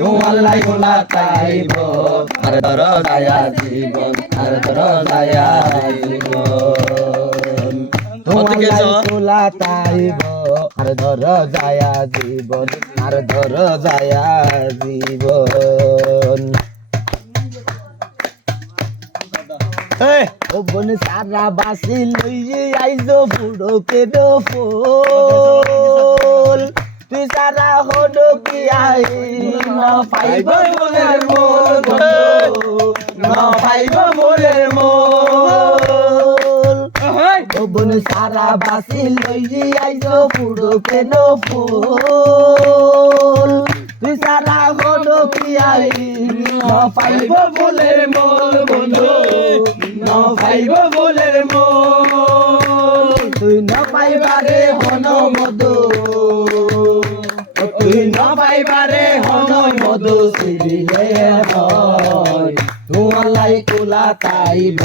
তোমার লাই খোলা তাইব আর ধর দয়া জীবন আর ধর দয়া জীবন তোমার লাই খোলা তাইব আর ধর দয়া জীবন আর ধর দয়া জীবন ও বন সারা বাসি লইয়ে আইজো বুড়ো কে দো ফুল তুই সারা হলো কি আই না পাইব মোরের মোল না পাইব মোরের মোল ও বন সারা বাসি লইয়ে আইজো বুড়ো কে দো ফুল তুই সারা হলো কি আই না পাইব মোরের মোল বন্ধু না পাইব মোরের মোল তুই না পাইবারে হন মধু তুই না পাইবারে হন মধু সিরিলে হয় তোমার লাই কোলা তাইব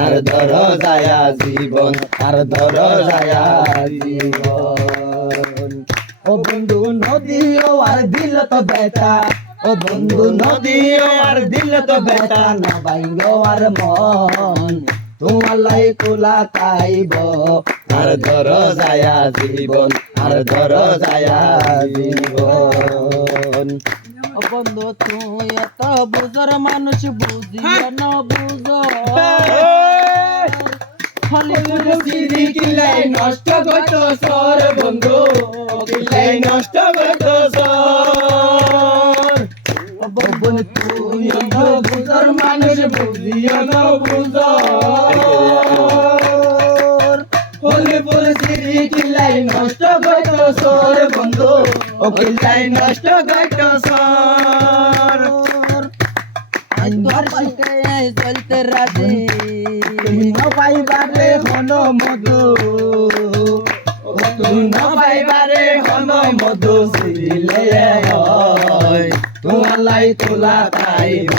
আর ধর দয়া জীবন আর ধর দয়া জীবন ও বন্ধু নদীও আর দিল তো বেটা ও বন্ধু নদীও আর দিল তো বেটা না বাইঙ্গো আর মন তোমার লাই কোলা তাইব আর ধর দয়া জীবন আর ধর দয়া জীবন ও বন্ধু তুই এত বুঝর মানুষ বুঝিও না বুঝো খালি সিরি কিলাই নষ্ট করতো সর বন্ধু কিলাই নষ্ট করতো সর ও বন্ধু তুই এত বুঝর মানুষ বুঝিও না বুঝো হলে বলে সিরি কিলাই নষ্ট করতো সর বন্ধু ও কিলাই নষ্ট করতো সর চলতে রাজি তুমি না পাইবারে হন মধু তুমি না পাইবারে হন মধু সিলে হয় তোমার লাই তোলা তাইব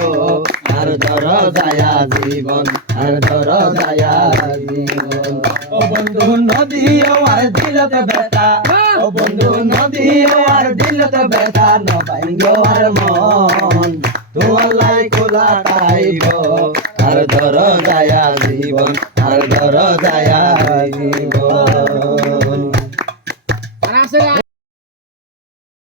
আর ধর দয়া জীবন আর ধর দয়া জীবন ও বন্ধু নদীও আর দিল তো বেটা ও বন্ধু নদীও আর দিল তো বেটা ন বাইঙ্গো আর মন তোমার লাই কোলা তাইব আর ধর দয়া জীবন আর ধর দয়া জীবন।